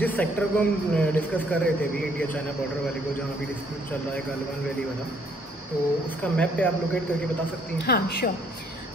जिस सेक्टर को हम डिस्कस कर रहे थे अभी, इंडिया चाइना बॉर्डर वाले को, जहाँ भी डिस्प्यूट चल रहा है गलवान वैली वाला, तो उसका मैप पे आप लोकेट करके बता सकती हैं? हाँ श्योर,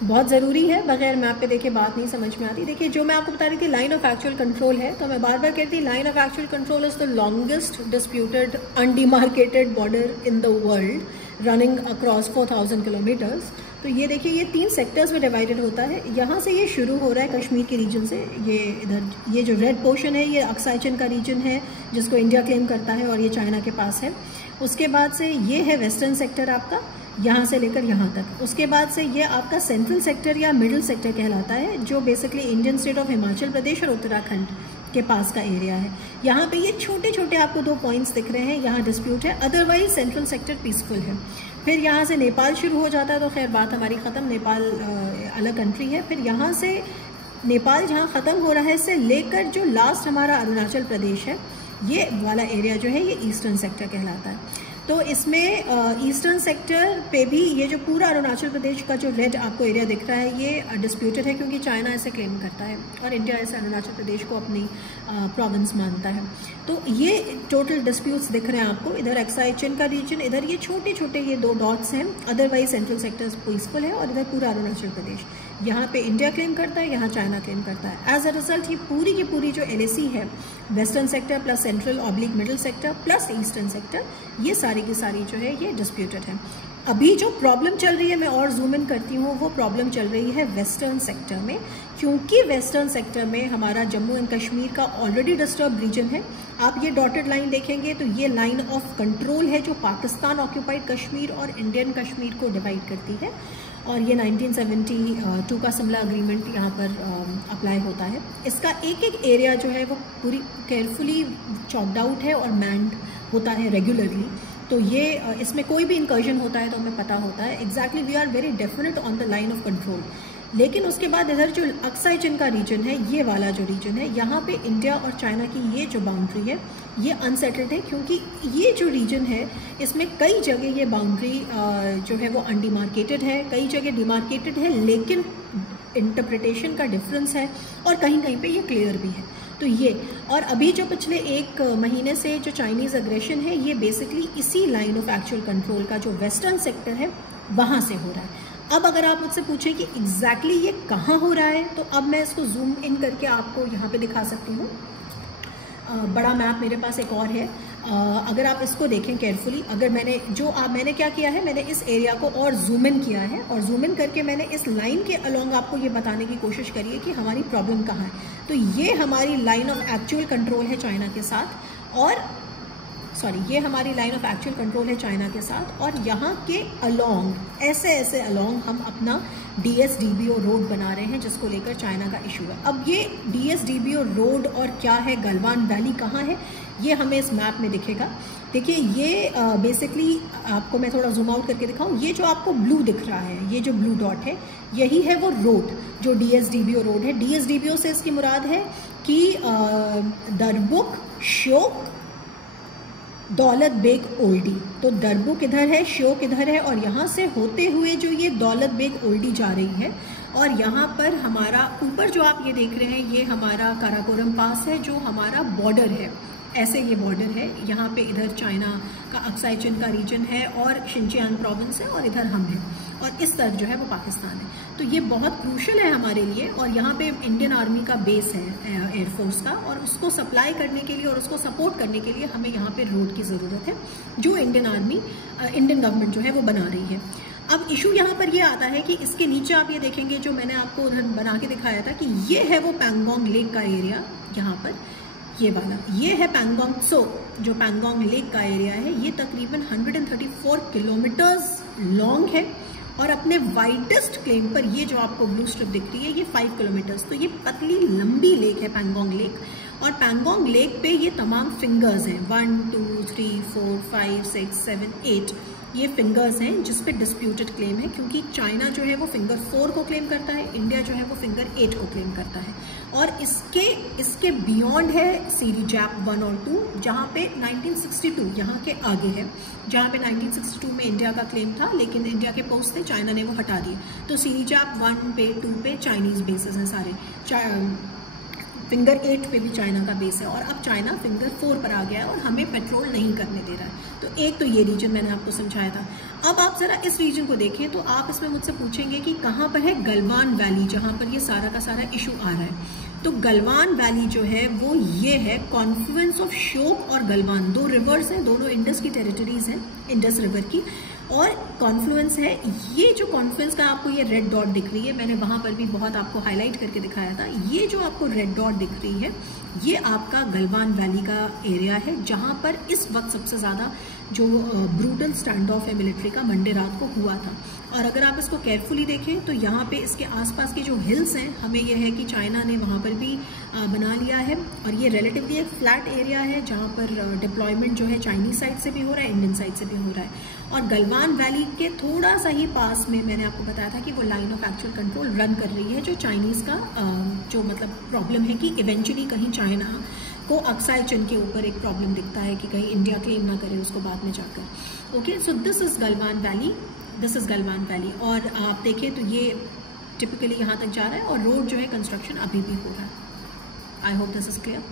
बहुत ज़रूरी है, बगैर मैप पे देखे बात नहीं समझ में आती। देखिए जो मैं आपको बता रही थी लाइन ऑफ एक्चुअल कंट्रोल है, तो मैं बार बार कहती line of actual control is the longest disputed undemarcated border in the world running across 4000 kilometres. तो ये देखिए ये 3 सेक्टर्स में डिवाइडेड होता है। यहाँ से ये शुरू हो रहा है कश्मीर के रीजन से, ये इधर ये जो रेड पोर्शन है ये अक्साई चिन का रीजन है जिसको इंडिया क्लेम करता है और ये चाइना के पास है। उसके बाद से ये है वेस्टर्न सेक्टर आपका, यहाँ से लेकर यहाँ तक। उसके बाद से ये आपका सेंट्रल सेक्टर या मिडिल सेक्टर कहलाता है, जो basically Indian state of Himachal Pradesh और उत्तराखंड के पास का एरिया है। यहाँ पे ये छोटे छोटे आपको 2 पॉइंट्स दिख रहे हैं, यहाँ डिस्प्यूट है, अदरवाइज सेंट्रल सेक्टर पीसफुल है। फिर यहाँ से नेपाल शुरू हो जाता है, तो खैर बात हमारी ख़त्म, नेपाल अलग कंट्री है। फिर यहाँ से नेपाल जहाँ ख़त्म हो रहा है इससे लेकर जो लास्ट हमारा अरुणाचल प्रदेश है, ये वाला एरिया जो है ये ईस्टर्न सेक्टर कहलाता है। तो इसमें ईस्टर्न सेक्टर पे भी ये जो पूरा अरुणाचल प्रदेश का जो रेड आपको एरिया दिख रहा है ये डिस्प्यूटेड है, क्योंकि चाइना ऐसे क्लेम करता है और इंडिया ऐसे अरुणाचल प्रदेश को अपनी प्रोविंस मानता है। तो ये टोटल डिस्प्यूट्स दिख रहे हैं आपको। इधर अक्साई चिन का रीजन, इधर ये छोटे छोटे ये 2 डॉट्स हैं, अदरवाइज सेंट्रल सेक्टर पीसफुल है, और इधर पूरा अरुणाचल प्रदेश, यहाँ पे इंडिया क्लेम करता है, यहाँ चाइना क्लेम करता है। एज अ रिजल्ट ये पूरी की पूरी जो LAC है, western sector plus central oblique middle sector plus eastern sector, ये सारी की सारी जो है ये डिस्प्यूटेड है। अभी जो प्रॉब्लम चल रही है, मैं और जूम इन करती हूँ, वो प्रॉब्लम चल रही है वेस्टर्न सेक्टर में, क्योंकि वेस्टर्न सेक्टर में हमारा जम्मू एंड कश्मीर का ऑलरेडी डिस्टर्ब रीजन है। आप ये डॉटेड लाइन देखेंगे तो ये लाइन ऑफ कंट्रोल है जो पाकिस्तान ऑक्यूपाइड कश्मीर और इंडियन कश्मीर को डिवाइड करती है, और ये 1972 का शिमला अग्रीमेंट यहाँ पर अप्लाई होता है। इसका एक एक एरिया जो है वो पूरी केयरफुली चॉक्ड आउट है और मैंड होता है रेगुलरली। तो ये इसमें कोई भी इंकर्जन होता है तो हमें पता होता है exactly, we are very definite on the line of control. लेकिन उसके बाद इधर जो अक्साई चिन का रीजन है, ये वाला जो रीजन है, यहाँ पे इंडिया और चाइना की ये जो बाउंड्री है ये अनसेटल्ड है, क्योंकि ये जो रीजन है इसमें कई जगह ये बाउंड्री जो है वो अनडिमार्केटेड है, कई जगह डिमार्केटेड है, लेकिन इंटरप्रिटेशन का डिफरेंस है, और कहीं कहीं पे ये क्लियर भी है। तो ये, और अभी जो पिछले 1 महीने से जो चाइनीज़ अग्रेशन है ये बेसिकली इसी लाइन ऑफ एक्चुअल कंट्रोल का जो वेस्टर्न सेक्टर है वहाँ से हो रहा है। अब अगर आप मुझसे पूछें कि एग्जैक्टली ये कहाँ हो रहा है, तो अब मैं इसको जूम इन करके आपको यहाँ पे दिखा सकती हूँ। बड़ा मैप मेरे पास एक और है, अगर आप इसको देखें केयरफुली, अगर मैंने क्या किया है, मैंने इस एरिया को और जूम इन किया है, और जूम इन करके मैंने इस लाइन के अलोंग आपको ये बताने की कोशिश करी है कि हमारी प्रॉब्लम कहाँ है। तो ये हमारी लाइन ऑफ एक्चुअल कंट्रोल है चाइना के साथ, और ये हमारी लाइन ऑफ एक्चुअल कंट्रोल है चाइना के साथ, और यहाँ के अलोंग ऐसे अलोंग हम अपना DSDBO रोड बना रहे हैं, जिसको लेकर चाइना का इशू है। अब ये DSDBO रोड और क्या है, गलवान वैली कहाँ है, ये हमें इस मैप में दिखेगा। देखिए ये बेसिकली आपको मैं थोड़ा जूम आउट करके दिखाऊं, ये जो आपको ब्लू दिख रहा है, ये जो ब्लू डॉट है, यही है वो रोड जो DSDBO रोड है। DSDBO से इसकी मुराद है कि दरबुक, श्योक, दौलत बेग ओल्डी। तो दरबुक इधर है, श्योक इधर है, और यहाँ से होते हुए जो ये दौलत बेग ओल्डी जा रही है, और यहाँ पर हमारा ऊपर जो आप ये देख रहे हैं ये हमारा काराकोरम पास है, जो हमारा बॉर्डर है। ऐसे ये बॉर्डर है, यहाँ पे इधर चाइना का अक्साई चिन का रीजन है और शिनजियांग प्रोविंस है, और इधर हम हैं, और इस तरफ जो है वो पाकिस्तान है। तो ये बहुत क्रूशल है हमारे लिए, और यहाँ पे इंडियन आर्मी का बेस है एयरफोर्स का, और उसको सप्लाई करने के लिए और उसको सपोर्ट करने के लिए हमें यहाँ पे रोड की ज़रूरत है, जो इंडियन गवर्नमेंट जो है वो बना रही है। अब इशू यहाँ पर ये आता है कि इसके नीचे आप ये देखेंगे, जो मैंने आपको उधर बना के दिखाया था, कि ये है वो पैंगोंग लेक का एरिया, यहाँ पर ये वाला, ये है पैंगोंग त्सो, जो पैंगोंग लेक का एरिया है, ये तकरीबन 134 किलोमीटर्स लॉन्ग है, और अपने वाइडेस्ट क्लेम पर ये जो आपको ब्लू स्ट्रिप दिख रही है ये 5 किलोमीटर्स। तो ये पतली लंबी लेक है पैंगोंग लेक, और पैंगोंग लेक पे ये तमाम फिंगर्स हैं, 1 2 3 4 5 6 7 8, ये फिंगर्स हैं जिस पे डिस्प्यूटेड क्लेम है, क्योंकि चाइना जो है वो फिंगर 4 को क्लेम करता है, इंडिया जो है वो फिंगर 8 को क्लेम करता है, और इसके बियॉन्ड है सीरीजैप 1 और 2, जहाँ पे 1962 यहाँ के आगे है, जहाँ पे 1962 में इंडिया का क्लेम था, लेकिन इंडिया के पोस्ट थे, चाइना ने वो हटा दिए। तो सीरीजैप 1 पे 2 पे चाइनीज बेसेस हैं सारे, फिंगर 8 पे भी चाइना का बेस है और अब चाइना फिंगर 4 पर आ गया है और हमें पेट्रोल नहीं करने दे रहा है। तो एक तो ये रीजन मैंने आपको समझाया था। अब आप जरा इस रीजन को देखें तो आप इसमें मुझसे पूछेंगे कि कहाँ पर है गलवान वैली, जहाँ पर ये सारा का सारा इशू आ रहा है। तो गलवान वैली जो है वो ये है कॉन्फ्लुएंस ऑफ श्योक और गलवान, 2 रिवर्स हैं, दोनों इंडस की टेरिटरीज हैं, इंडस रिवर की, और कॉन्फ्लुएंस है। ये जो कॉन्फ्लुएंस का आपको ये रेड डॉट दिख रही है, मैंने वहां पर भी बहुत आपको हाईलाइट करके दिखाया था। ये जो आपको रेड डॉट दिख रही है ये आपका गलवान वैली का एरिया है, जहां पर इस वक्त सबसे ज्यादा जो ब्रूटल स्टैंड ऑफ है मिलिट्री का मंडे रात को हुआ था। और अगर आप इसको केयरफुली देखें तो यहाँ पे इसके आसपास के जो हिल्स हैं, हमें यह है कि चाइना ने वहाँ पर भी बना लिया है और ये रिलेटिवली एक फ्लैट एरिया है जहाँ पर डिप्लॉयमेंट जो है चाइनीज साइड से भी हो रहा है, इंडियन साइड से भी हो रहा है। और गलवान वैली के थोड़ा सा ही पास में मैंने आपको बताया था कि वो line of actual control run कर रही है, जो चाइनीज का जो मतलब प्रॉब्लम है कि इवेंचुअली कहीं चाइना को अक्साई चिन के ऊपर एक प्रॉब्लम दिखता है कि कहीं इंडिया क्लेम ना करे उसको बाद में जाकर। Okay, so this is Galwan valley, this is Galwan valley. और आप देखें तो ये टिपिकली यहाँ तक जा रहा है और रोड जो है कंस्ट्रक्शन अभी भी हो रहा है। I hope this is clear.